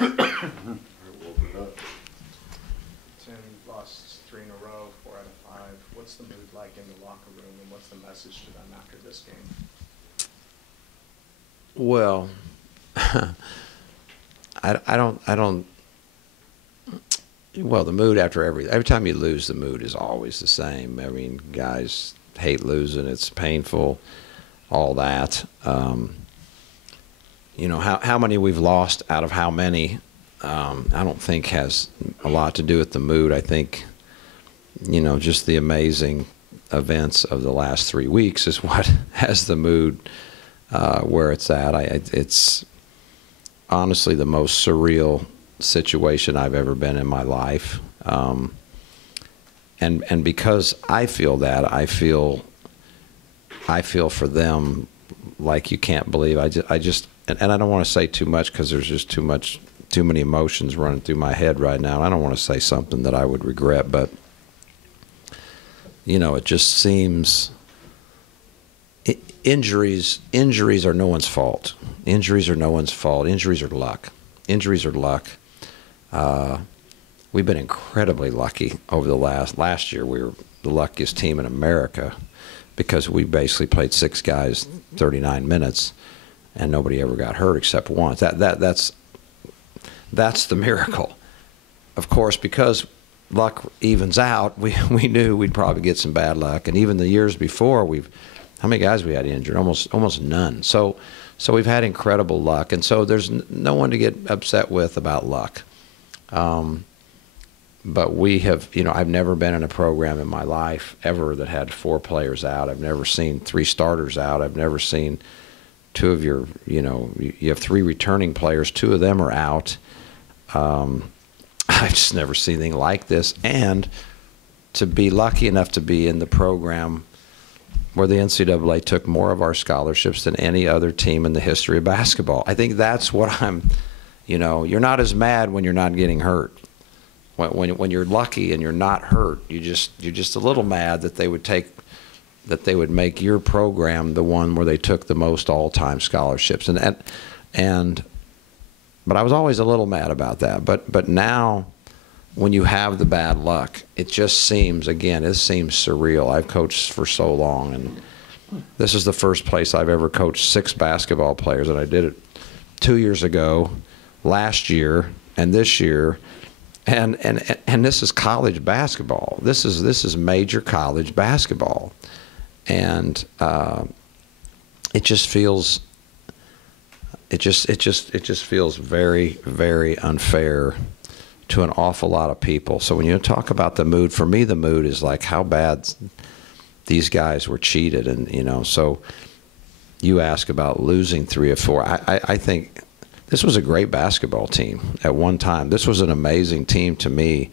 All right, we'll open it up. Tim, lost 3 in a row, 4 out of 5. What's the mood like in the locker room, and what's the message to them after this game? Well, I don't. Well, the mood after every time you lose, the mood is always the same. I mean, guys hate losing; it's painful, all that. You know how many we've lost out of how many. I don't think has a lot to do with the mood. I think, just the amazing events of the last 3 weeks is what has the mood where it's at. It's honestly the most surreal situation I've ever been in my life. And because I feel that, I feel for them like you can't believe. I just and I don't want to say too much because there's just too many emotions running through my head right now. And I don't want to say something that I would regret, but it just seems injuries are no one's fault. Injuries are no one's fault. Injuries are luck. Injuries are luck. We've been incredibly lucky over the last year. We were the luckiest team in America because we basically played 6 guys 39 minutes and nobody ever got hurt except once. That's the miracle. Of course, because luck evens out, we knew we'd probably get some bad luck. And even the years before, how many guys we had injured? Almost none. So we've had incredible luck, and so there's no one to get upset with about luck. But we have, I've never been in a program in my life ever that had 4 players out. I've never seen 3 starters out. I've never seen 2 of your, you have 3 returning players. 2 of them are out. I've just never seen anything like this. And to be lucky enough to be in the program where the NCAA took more of our scholarships than any other team in the history of basketball. I think that's what you're not as mad when you're not getting hurt. When you're lucky and you're not hurt, you're just a little mad that they would make your program the one where they took the most all-time scholarships. But I was always a little mad about that. But now, when you have the bad luck, it just seems, again, it seems surreal. I've coached for so long, and this is the first place I've ever coached 6 basketball players, and I did it 2 years ago, last year, and this year. And this is college basketball. This is major college basketball, and it just feels very, very unfair to an awful lot of people. So when you talk about the mood, for me, the mood is like how bad these guys were cheated, and So you ask about losing 3 or 4. I think this was a great basketball team at one time. This was an amazing team to me.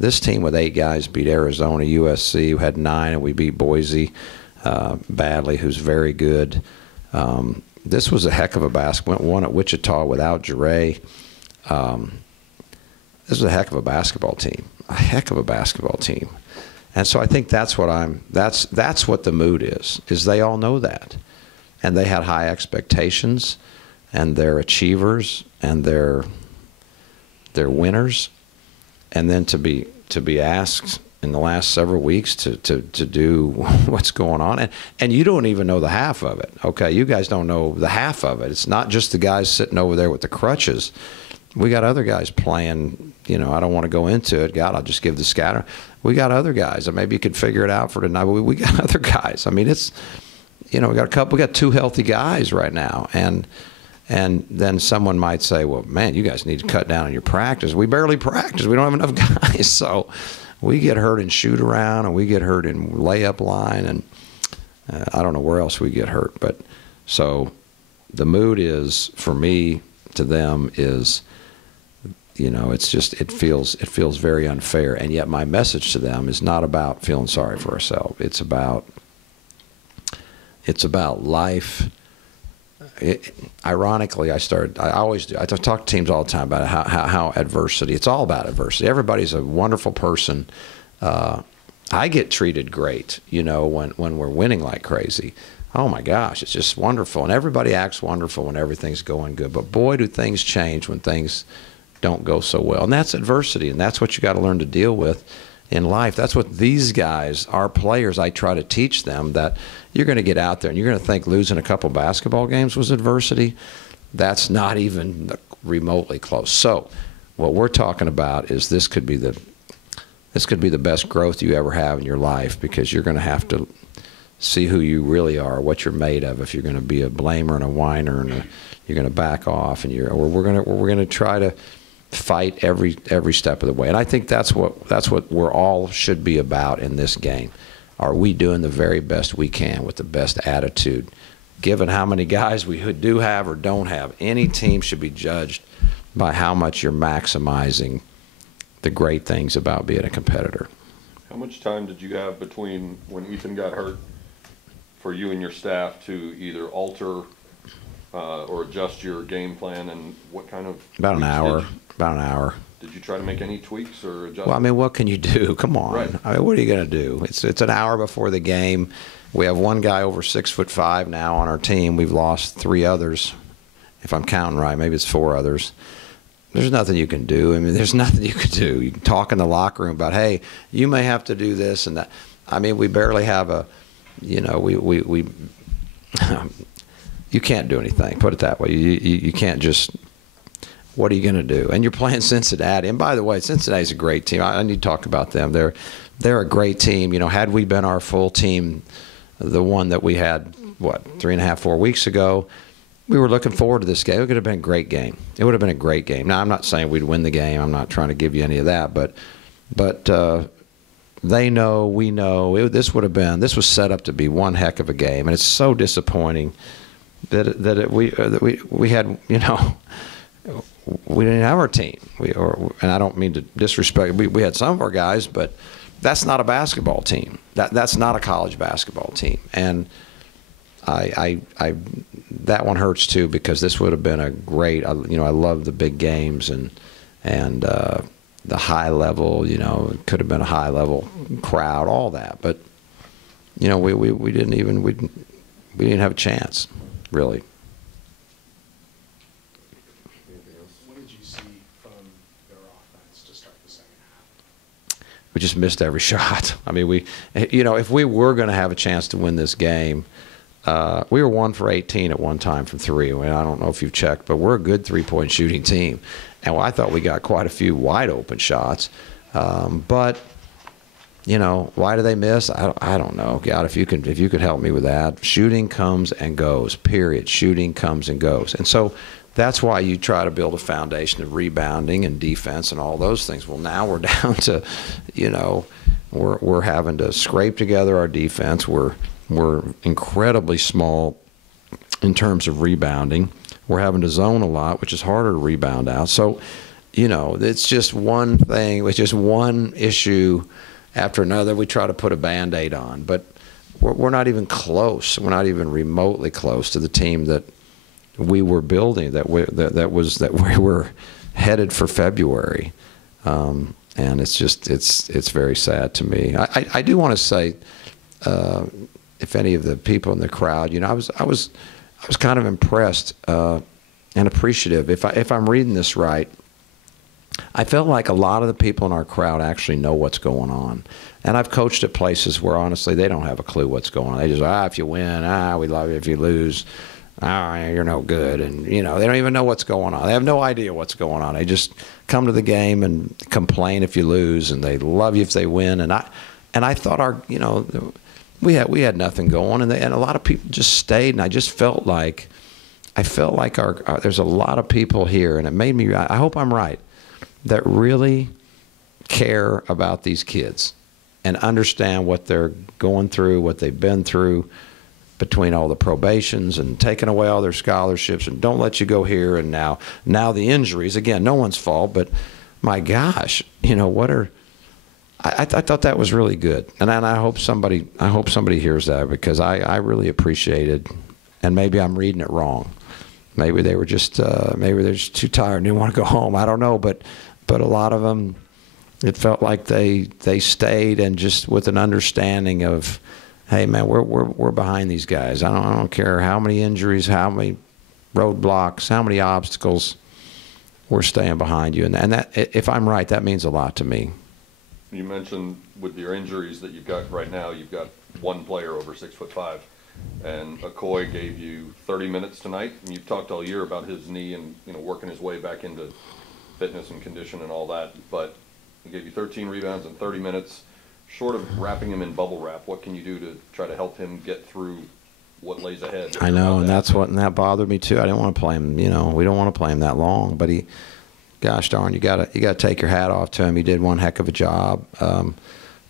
This team with 8 guys beat Arizona, USC, who had 9, and we beat Boise badly, who's very good. This was a heck of a basketball. Won at Wichita without Jure. This was a heck of a basketball team. A heck of a basketball team. And so I think that's what the mood is they all know that. And they had high expectations, and they're achievers, and they're winners. And then to be asked in the last several weeks to do what's going on, and you don't even know the half of it. Okay, you guys don't know the half of it. It's not just the guys sitting over there with the crutches. We got other guys playing. I don't want to go into it. God, I'll just give the scatter. We got other guys, and maybe you could figure it out for tonight. But we got other guys. I mean, it's we got 2 healthy guys right now, and then someone might say, well, man, you guys need to cut down on your practice. We barely practice. We don't have enough guys. So we get hurt in shoot around, and we get hurt in layup line, and I don't know where else we get hurt. But so the mood is, for me, to them is, it feels very unfair. And yet my message to them is not about feeling sorry for ourselves. It's about life. Ironically, I always do. I talk to teams all the time about how adversity. It's all about adversity. Everybody's a wonderful person. I get treated great, when we're winning like crazy. Oh my gosh, it's just wonderful, and everybody acts wonderful when everything's going good. But boy, do things change when things don't go so well. And that's adversity, and that's what you got to learn to deal with in life. That's what these guys, our players, I try to teach them, that you're going to get out there and you're going to think losing a couple basketball games was adversity. That's not even remotely close. So what we're talking about is this could be the best growth you ever have in your life, because you're going to have to see who you really are, what you're made of. If you're going to be a blamer and a whiner, and you're going to back off, and we're going to try to fight every step of the way. And I think that's what we're all should be about in this game. Are we doing the very best we can with the best attitude? Given how many guys we do have or don't have, any team should be judged by how much you're maximizing the great things about being a competitor. How much time did you have between when Ethan got hurt for you and your staff to either alter or adjust your game plan, and what kind of About an hour. Did you try to make any tweaks or adjustments? Well, I mean, what can you do? Come on. Right. I mean, what are you going to do? It's an hour before the game. We have one guy over 6'5" now on our team. We've lost 3 others, if I'm counting right. Maybe it's 4 others. There's nothing you can do. I mean, there's nothing you can do. You can talk in the locker room about, hey, you may have to do this and that. I mean, we barely have a, you know, we you can't do anything. Put it that way. You can't just. What are you going to do? And you're playing Cincinnati. And by the way, Cincinnati's a great team. I need to talk about them. They're a great team. You know, had we been our full team, the one that we had, 3.5, 4 weeks ago, we were looking forward to this game. It would have been a great game. It would have been a great game. Now, I'm not saying we'd win the game. I'm not trying to give you any of that. But they know, we know. This was set up to be one heck of a game. And it's so disappointing that we had, you know, we didn't have our team. And I don't mean to disrespect. We had some of our guys, but that's not a basketball team. That's not a college basketball team. And that one hurts too, because this would have been a great. You know, I love the big games and the high level. You know, it could have been a high level crowd, all that. But you know, we didn't have a chance, really. We just missed every shot. I mean, you know, if we were going to have a chance to win this game, we were 1 for 18 at one time from 3. I mean, I don't know if you've checked, but we're a good 3-point shooting team. And I thought we got quite a few wide open shots. But, you know, why do they miss? I don't know. God, if you could help me with that. Shooting comes and goes, period. Shooting comes and goes. And so that's why you try to build a foundation of rebounding and defense and all those things. Well, now we're down to, you know, we're having to scrape together our defense. We're incredibly small in terms of rebounding. We're having to zone a lot, which is harder to rebound out. So, you know, it's just one thing. It's just one issue after another. We try to put a Band-Aid on, but we're not even close. We're not even remotely close to the team that we were building, that we were headed for February, and it's very sad to me. I do want to say, if any of the people in the crowd, you know, I was kind of impressed and appreciative. If I'm reading this right, I felt like a lot of the people in our crowd actually know what's going on. And I've coached at places where honestly they don't have a clue what's going on. They just, if you win, we love you. If you lose, you're no good. And, you know, they don't even know what's going on. They have no idea what's going on. They just come to the game and complain if you lose, and they love you if they win. And I thought we had nothing going, and a lot of people just stayed, and I just felt like there's a lot of people here, and it made me, I hope I'm right, that really care about these kids and understand what they're going through, what they've been through, between all the probations and taking away all their scholarships and don't let you go here, and now the injuries, again, no one's fault, but my gosh, you know, I thought that was really good. And I hope somebody hears that, because I really appreciated, and maybe I'm reading it wrong. Maybe they were just maybe they're just too tired and didn't want to go home. I don't know, but a lot of them, it felt like they stayed, and just with an understanding of, hey man, we're behind these guys. I don't care how many injuries, how many roadblocks, how many obstacles. we're staying behind you. And that, if I'm right, that means a lot to me. You mentioned with your injuries that you've got right now, you've got one player over 6'5", and Okoye gave you 30 minutes tonight. And you've talked all year about his knee and working his way back into fitness and condition and all that. But he gave you 13 rebounds in 30 minutes. Short of wrapping him in bubble wrap, what can you do to try to help him get through what lays ahead? I know, and that bothered me too. I didn't want to play him. We don't want to play him that long. But gosh darn, you gotta take your hat off to him. He did one heck of a job,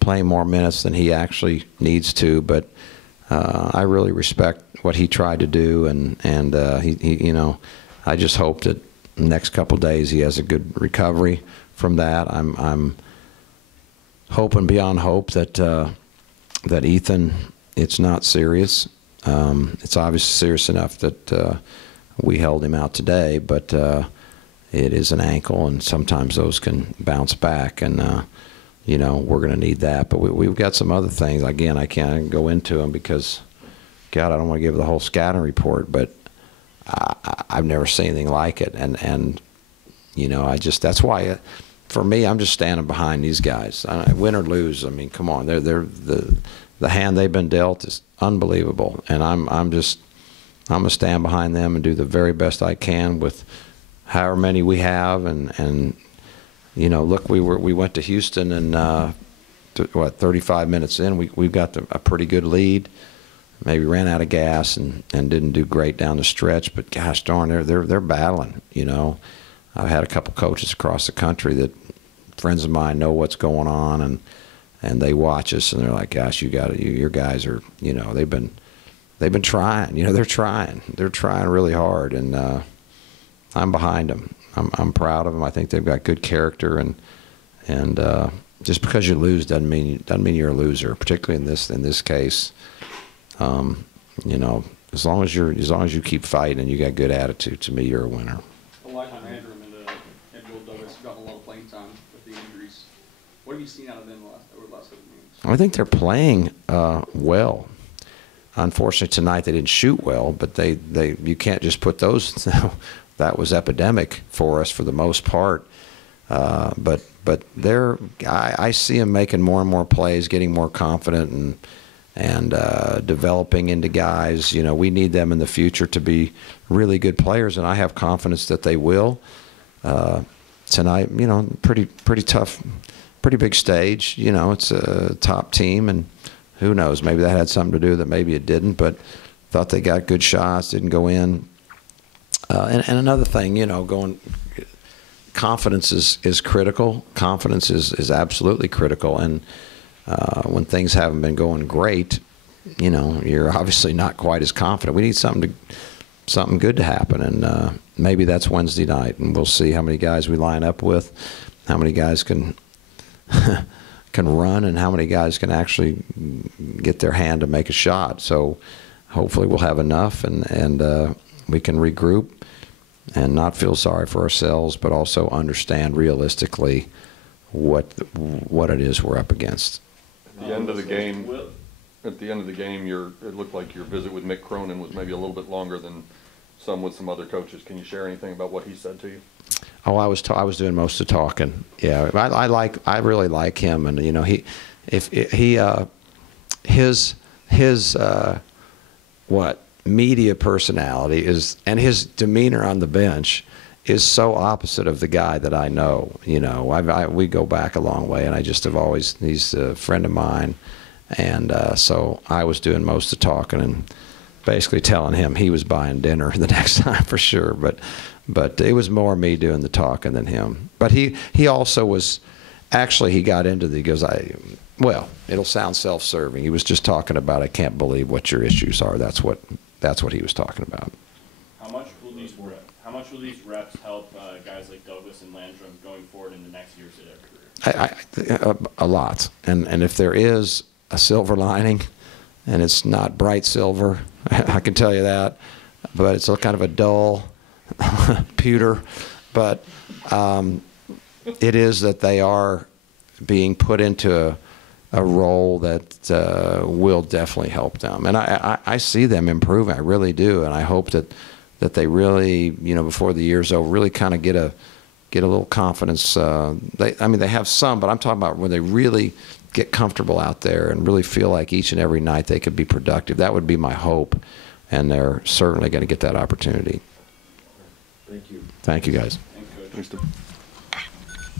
playing more minutes than he actually needs to. But I really respect what he tried to do, and he I just hope that the next couple of days he has a good recovery from that. I'm hoping beyond hope that that Ethan, it's not serious. It's obviously serious enough that we held him out today, but it is an ankle, and sometimes those can bounce back, and we're going to need that. But we've got some other things. Again, I can't go into them because, God, I don't want to give the whole scouting report, but I've never seen anything like it, and that's why. For me, I'm just standing behind these guys. Win or lose, I mean, come on. They're the hand they've been dealt is unbelievable, and I'm gonna stand behind them and do the very best I can with however many we have. And look, we went to Houston, and 35 minutes in, we've got a pretty good lead. Maybe ran out of gas and didn't do great down the stretch, but gosh darn, they're battling. I've had a couple coaches across the country that friends of mine know what's going on, and they watch us, and they're like, gosh, your guys are, they've been trying, they're trying really hard, and I'm behind them. I'm proud of them. I think they've got good character, and just because you lose doesn't mean you're a loser, particularly in this case. As long as you keep fighting and you got good attitude, to me, you're a winner. Got a lot of playing time with the injuries. What have you seen out of them over the last couple of games? I think they're playing well. Unfortunately, tonight they didn't shoot well, but you can't just put those. That was epidemic for us for the most part. But I see them making more and more plays, getting more confident, and developing into guys. We need them in the future to be really good players, and I have confidence that they will. Tonight, pretty tough, pretty big stage. It's a top team, and who knows, maybe that had something to do with it, maybe it didn't, but thought they got good shots, didn't go in. And another thing, confidence is critical. Confidence is absolutely critical, and when things haven't been going great, you're obviously not quite as confident. We need something good to happen, and maybe that's Wednesday night, and we'll see how many guys we line up with, how many guys can run, and how many guys can actually get their hand to make a shot. So hopefully we'll have enough, and we can regroup and not feel sorry for ourselves, but also understand realistically what it is we're up against. At the end of the game, it looked like your visit with Mick Cronin was maybe a little bit longer than some with some other coaches. Can you share anything about what he said to you? Oh, I was doing most of the talking. Yeah, I really like him, and his media personality is, and his demeanor on the bench is so opposite of the guy that I know. We go back a long way, and I just have always, he's a friend of mine, and so I was doing most of the talking and basically telling him he was buying dinner the next time for sure. But it was more me doing the talking than him. But he also was, actually he got into he goes, well, it'll sound self-serving. He was just talking about, I can't believe what your issues are. That's what he was talking about. How much will these reps help guys like Douglas and Landrum going forward in the next years of their career? A lot. And if there is a silver lining, and it's not bright silver, I can tell you that, but it's kind of a dull pewter. But it is that they are being put into a role that will definitely help them. And I see them improving. I really do. And I hope that they really, before the year's over, really kind of get get a little confidence. I mean, they have some, but I'm talking about when they really get comfortable out there and really feel like each and every night they could be productive. That would be my hope, and they're certainly going to get that opportunity. Thank you. Thank you, guys. Thanks, Coach. Thanks, Tim.